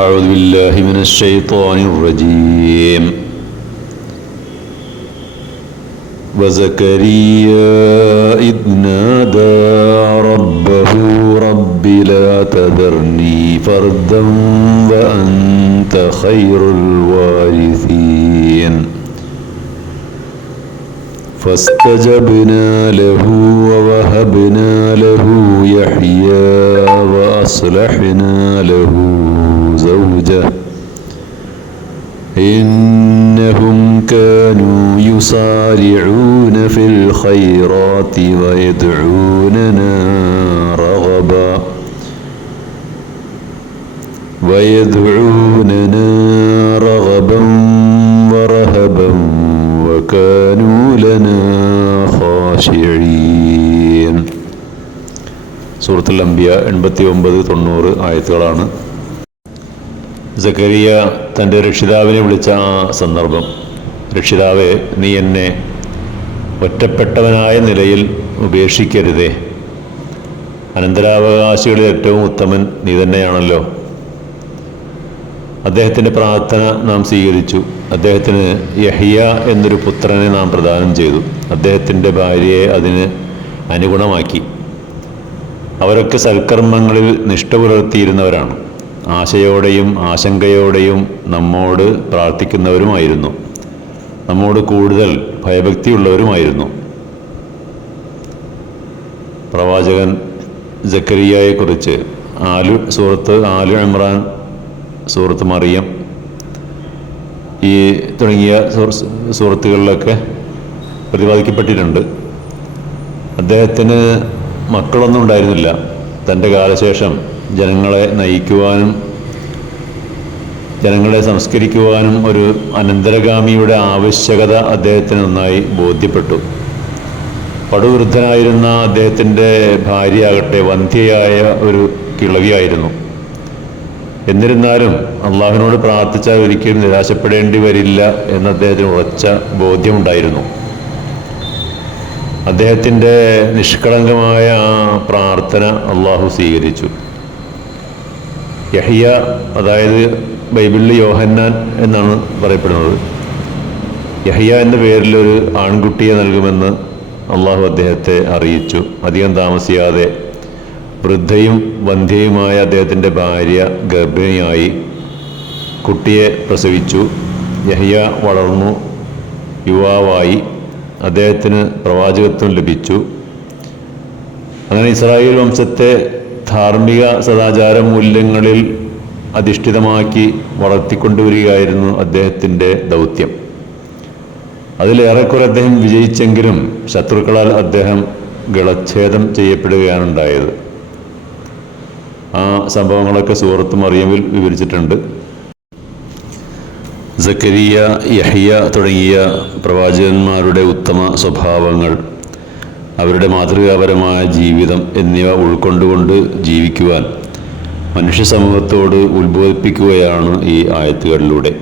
أعوذ بالله من الشيطان الرجيم. وزكريا إذ نادى ربه رب لا تذرني فردا وأنت خير الوارثين. فاستجبنا له ووهبنا له يحيى وأصلحنا له زوجه إنهم كانوا يصارعون في الخيرات ويدعوننا رغبا ويدعوننا رغبا ورهبا وكانوا لنا خاشعين സൂറത്തുൽ അംബിയ എൺപത്തി ഒമ്പത് തൊണ്ണൂറ് സക്കരിയ തന്റെ രക്ഷിതാവിനെ വിളിച്ച ആ സന്ദർഭം. രക്ഷിതാവെ നീ എന്നെ ഒറ്റപ്പെട്ടവനായ നിലയിൽ ഉപേക്ഷിക്കരുതേ. അനന്തരാവകാശികളിൽ ഏറ്റവും ഉത്തമൻ നീ തന്നെയാണല്ലോ. അദ്ദേഹത്തിന്റെ പ്രാർത്ഥന നാം സ്വീകരിച്ചു. അദ്ദേഹത്തിന് യഹിയ എന്നൊരു പുത്രനെ നാം പ്രദാനം ചെയ്തു. അദ്ദേഹത്തിന്റെ ഭാര്യയെ അതിന് അനുഗുണമാക്കി. അവരൊക്കെ സൽക്കർമ്മങ്ങളിൽ നിഷ്ഠ പുലർത്തിയിരുന്നവരാണ്. ആശയോടെയും ആശങ്കയോടെയും നമ്മോട് പ്രാർത്ഥിക്കുന്നവരുമായിരുന്നു. നമ്മോട് കൂടുതൽ ഭയഭക്തിയുള്ളവരുമായിരുന്നു. പ്രവാചകൻ ജക്കരിയയെക്കുറിച്ച് ആലു സൂറത്ത് ആലു ഇമ്രാൻ സൂറത്ത് മറിയം ഈ തുടങ്ങിയ സുഹൃത്തുക്കളിലൊക്കെ പ്രതിപാദിക്കപ്പെട്ടിട്ടുണ്ട്. അദ്ദേഹത്തിന് മക്കളൊന്നും ഉണ്ടായിരുന്നില്ല. തന്റെ കാലശേഷം ജനങ്ങളെ നയിക്കുവാനും ജനങ്ങളെ സംസ്കരിക്കുവാനും ഒരു അനന്തരഗാമിയുടെ ആവശ്യകത അദ്ദേഹത്തിന് നന്നായി ബോധ്യപ്പെട്ടു. പടുവൃദ്ധനായിരുന്ന അദ്ദേഹത്തിന്റെ ഭാര്യയാകട്ടെ വന്ധ്യയായ ഒരു കിളവിയായിരുന്നു. എന്നിരുന്നാലും അള്ളാഹുവിനോട് പ്രാർത്ഥിച്ചാൽ ഒരിക്കലും നിരാശപ്പെടേണ്ടി വരില്ല എന്ന് അദ്ദേഹത്തിന് ഉറച്ച ബോധ്യമുണ്ടായിരുന്നു. അദ്ദേഹത്തിന്റെ നിഷ്കളങ്കമായ ആ പ്രാർത്ഥന അള്ളാഹു സ്വീകരിച്ചു. യഹിയ അതായത് ബൈബിളിൽ യോഹന്നാൻ എന്നാണ് പറയപ്പെടുന്നത്. യഹിയ എന്ന പേരിൽ ഒരു ആൺകുട്ടിയെ നൽകുമെന്ന് അള്ളാഹു അദ്ദേഹത്തെ അറിയിച്ചു. അധികം താമസിയാതെ വൃദ്ധയും വന്ധ്യയുമായ അദ്ദേഹത്തിന്റെ ഭാര്യ ഗർഭിണിയായി കുട്ടിയെ പ്രസവിച്ചു. യഹിയ വളർന്നു യുവാവായി അദ്ദേഹത്തിന് പ്രവാചകത്വം ലഭിച്ചു. അങ്ങനെ ഇസ്രായേൽ വംശത്തെ ധാർമ്മിക സദാചാര മൂല്യങ്ങളിൽ അധിഷ്ഠിതമാക്കി വളർത്തിക്കൊണ്ടുവരികയായിരുന്നു അദ്ദേഹത്തിന്റെ ദൗത്യം. അതിലേറെക്കുറെ അദ്ദേഹം വിജയിച്ചെങ്കിലും ശത്രുക്കളാൽ അദ്ദേഹം ഗളച്ഛേദം ചെയ്യപ്പെടുകയാണ് ഉണ്ടായത് ആ സംഭവങ്ങളൊക്കെ സുഹൃത്ത് മറിയമിൽ വിവരിച്ചിട്ടുണ്ട്. സക്കരിയ യഹിയ തുടങ്ങിയ പ്രവാചകന്മാരുടെ ഉത്തമ സ്വഭാവങ്ങൾ അവരുടെ മാതൃകാപരമായ ജീവിതം എന്നിവ ഉൾക്കൊണ്ടുകൊണ്ട് ജീവിക്കുവാൻ മനുഷ്യ സമൂഹത്തോട് ഉത്ബോധിപ്പിക്കുകയാണ് ഈ ആയത്തുകളിലൂടെ.